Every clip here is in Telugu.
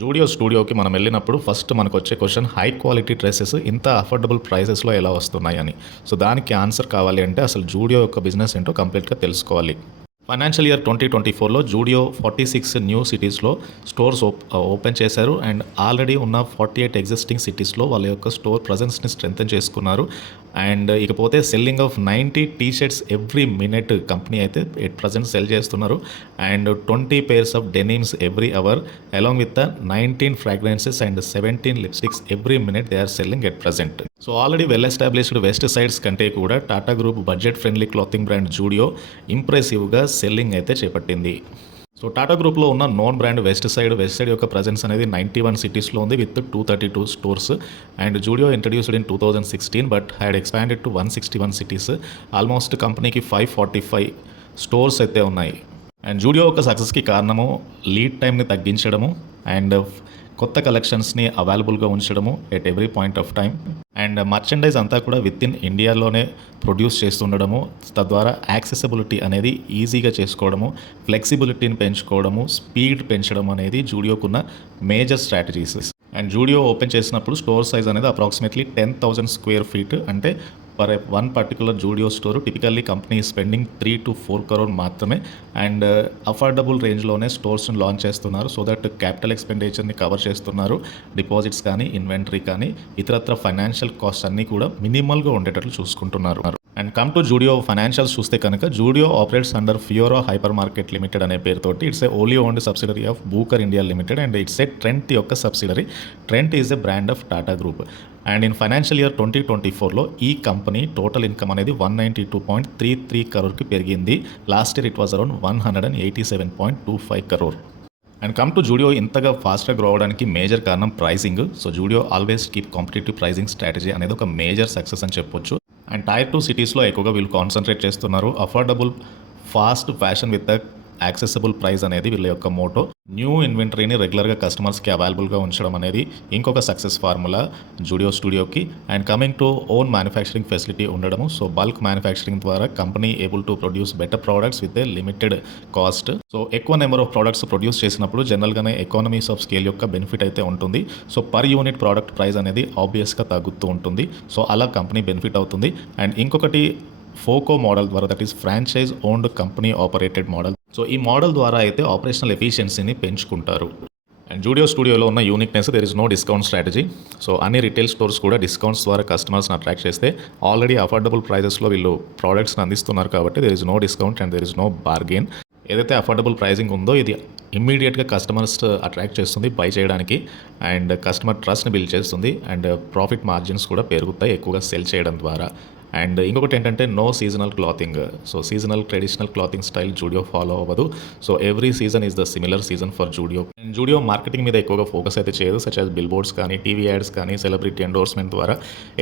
జూడియో స్టూడియోకి మనం వెళ్ళినప్పుడు ఫస్ట్ మనకొచ్చే క్వశ్చన్ హై క్వాలిటీ డ్రెసెస్ ఇంత అఫోర్డబుల్ ప్రైసెస్‌లో ఎలా వస్తున్నాయని. సో, దానికి ఆన్సర్ కావాలి అంటే అసలు జూడియో యొక్క బిజినెస్ ఏంటో కంప్లీట్‌గా తెలుసుకోవాలి. ఫైనాన్షియల్ ఇయర్ 2024లో జూడియో 46 న్యూ సిటీస్‌లో స్టోర్స్ ఓపెన్ చేశారు. అండ్ ఆల్రెడీ ఉన్న 48 ఎగ్జిస్టింగ్ సిటీస్‌లో వాళ్ళ యొక్క స్టోర్ ప్రెజెన్స్‌ని స్ట్రెంథెన్ చేసుకున్నారు. అండ్ ఇకపోతే selling of 90 T shirts every minute company అయితే ఎట్ ప్రెజెంట్ సెల్ చేస్తున్నారు. And 20 pairs of denims every hour along with the 19 fragrances and 17 lipsticks every minute they are selling at present. So already well established Westsides కంటే కూడా Tata group budget friendly clothing brand Zudio ఇంప్రెసివ్గా సెల్లింగ్ అయితే చేపట్టింది. సో టాటా గ్రూప్లో ఉన్న నోన్ బ్రాండ్ వెస్ట్ సైడ్ యొక్క ప్రజెన్స్ అనేది 91 సిటీస్లో ఉంది with 232 stores. And Zudio introduced in 2016 but had expanded to 161 cities. Almost కంపెనీకి 545 స్టోర్స్ అయితే ఉన్నాయి. అండ్ జూడియో యొక్క సక్సెస్కి కారణము లీడ్ టైంని తగ్గించడము అండ్ కొత్త కలెక్షన్స్ని అవైలబుల్గా ఉంచడము at every point of time. And merchandise అంతా కూడా విత్ ఇన్ ఇండియాలోనే ప్రొడ్యూస్ చేస్తుండడము, తద్వారా యాక్సెసిబిలిటీ అనేది ఈజీగా చేసుకోవడము, ఫ్లెక్సిబిలిటీని పెంచుకోవడము, స్పీడ్ పెంచడం అనేది జూడియోకున్న major strategies. And Zudio open చేసినప్పుడు స్టోర్ సైజ్ అనేది అప్రాక్సిమేట్లీ 10,000 స్క్వేర్ ఫీట్. అంటే for one particular Zudio store typically company spending 3 to 4 crore మాత్రమే. అండ్ అఫోర్డబుల్ రేంజ్లోనే స్టోర్స్ని లాంచ్ చేస్తున్నారు. సో దట్ క్యాపిటల్ ఎక్స్పెండిచర్ని కవర్ చేస్తున్నారు. డిపాజిట్స్ కానీ, ఇన్వెంటరీ కానీ, ఇతరత్ర ఫైనాన్షియల్ కాస్ట్ అన్నీ కూడా మినిమల్గా ఉండేటట్లు చూసుకుంటున్నారు. And come to Zudio financials చూస్తే కనుక Zudio operates under Fiora hypermarket limited అనే పేరుతోటి it's a only owned subsidiary of Booker India limited. And it's a Trent యొక్క subsidiary. Trent is a brand of Tata group. And in financial year 2024లో ఈ కంపెనీ టోటల్ ఇన్కమ్ అనేది 192.33 crore పెరిగింది. Last year it was around 187.25 crore. And come to Zudio ఇంతగా ఫాస్ట్గా గ్రో అవడానికి మేజర్ కారణం pricing. So Zudio always keep competitive pricing strategy అనేది ఒక మేజర్ సక్సెస్ అని చెప్పొచ్చు. అండ్ టైర్ 2 సిటీస్లో ఎక్కువగా వీళ్ళు కాన్సన్ట్రేట్ చేస్తున్నారు. Affordable fast fashion with accessible price అనేది వీళ్ళ యొక్క మోటో. న్యూ ఇన్వెంటరీని రెగ్యులర్గా కస్టమర్స్కి అవైలబుల్గా ఉంచడం అనేది ఇంకొక సక్సెస్ ఫార్ములా జూడియో స్టూడియోకి. And coming to own manufacturing facility ఉండడము. సో బల్క్ మ్యానుఫ్యాక్చరింగ్ ద్వారా company able to produce better products with a limited cost. So ఎక్కువ నెంబర్ ఆఫ్ ప్రోడక్ట్స్ ప్రొడ్యూస్ చేసినప్పుడు జనరల్గానే ఎకానమీస్ ఆఫ్ స్కేల్ యొక్క బెనిఫిట్ అయితే ఉంటుంది. So per unit product price అనేది ఆబ్వియస్గా తగ్గుతూ ఉంటుంది. సో అలా కంపెనీ బెనిఫిట్ అవుతుంది. అండ్ ఇంకొకటి ఫోకో మోడల్ ద్వారా, that is franchise owned company operated model. So ఈ మోడల్ ద్వారా అయితే ఆపరేషనల్ ఎఫిషియన్సీని పెంచుకుంటారు. అండ్ జూడియో స్టూడియోలో ఉన్న uniqueness there is no discount strategy. So అన్ని రిటైల్ స్టోర్స్ కూడా డిస్కౌంట్స్ ద్వారా కస్టమర్స్ని అట్రాక్ట్ చేస్తే ఆల్రెడీ అఫోర్డబుల్ ప్రైజెస్లో వీళ్ళు ప్రోడక్ట్స్ని అందిస్తున్నారు కాబట్టి there is no discount and there is no bargain. ఏదైతే అఫోర్డబుల్ ప్రైజింగ్ ఉందో ఇది ఇమ్మీడియట్గా కస్టమర్స్ అట్రాక్ట్ చేస్తుంది బై చేయడానికి. అండ్ కస్టమర్ ట్రస్ట్ని బిల్డ్ చేస్తుంది. అండ్ ప్రాఫిట్ మార్జిన్స్ కూడా పెరుగుతాయి ఎక్కువగా సెల్ చేయడం ద్వారా. అండ్ ఇంకొకటి ఏంటంటే no seasonal clothing. So seasonal traditional clothing style Zudio follow అవ్వదు. So every season is the similar season for Zudio. And Zudio marketing మీద ఎక్కువగా ఫోకస్ అయితే చేయదు. సచ్ యాజ్ బిల్ బోర్డ్స్ కానీ, టీవీ యాడ్స్ కానీ, సెలబ్రిటీ ఎండోర్స్మెంట్ ద్వారా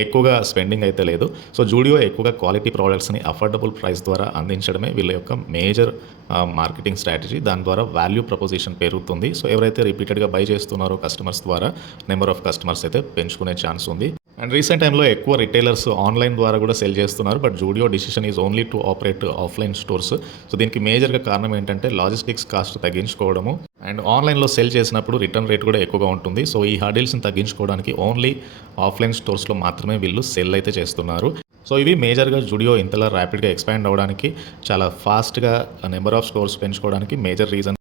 ఎక్కువగా స్పెండింగ్ అయితే లేదు. సో జూడియో ఎక్కువగా క్వాలిటీ ప్రోడక్ట్స్ని అఫోర్డబుల్ ప్రైస్ ద్వారా అందించడమే వీళ్ళ యొక్క మేజర్ మార్కెటింగ్ స్ట్రాటజీ. దాని ద్వారా వాల్యూ ప్రపోజిషన్ పెరుగుతుంది. సో ఎవరైతే రిపీటెడ్గా బై చేస్తున్నారో కస్టమర్స్ ద్వారా నెంబర్ ఆఫ్ కస్టమర్స్ అయితే పెంచుకునే ఛాన్స్ ఉంది. అండ్ రీసెంట్ టైంలో ఎక్కువ రిటైలర్స్ ఆన్లైన్ ద్వారా కూడా సెల్ చేస్తున్నారు. But Zudio decision is only to operate offline stores. So దీనికి మేజర్గా కారణం ఏంటంటే లాజిస్టిక్స్ కాస్ట్ తగ్గించుకోవడము. అండ్ ఆన్లైన్లో సెల్ చేసినప్పుడు రిటర్న్ రేట్ కూడా ఎక్కువగా ఉంటుంది. సో ఈ హర్డిల్స్ని తగ్గించుకోవడానికి ఓన్లీ ఆఫ్లైన్ స్టోర్స్లో మాత్రమే వీళ్ళు సెల్ అయితే చేస్తున్నారు. సో ఇవి మేజర్గా జూడియో ఇంతలా ర్యాపిడ్గా ఎక్స్పాండ్ అవ్వడానికి, చాలా ఫాస్ట్గా నెంబర్ ఆఫ్ స్టోర్స్ పెంచుకోవడానికి మేజర్ రీజన్.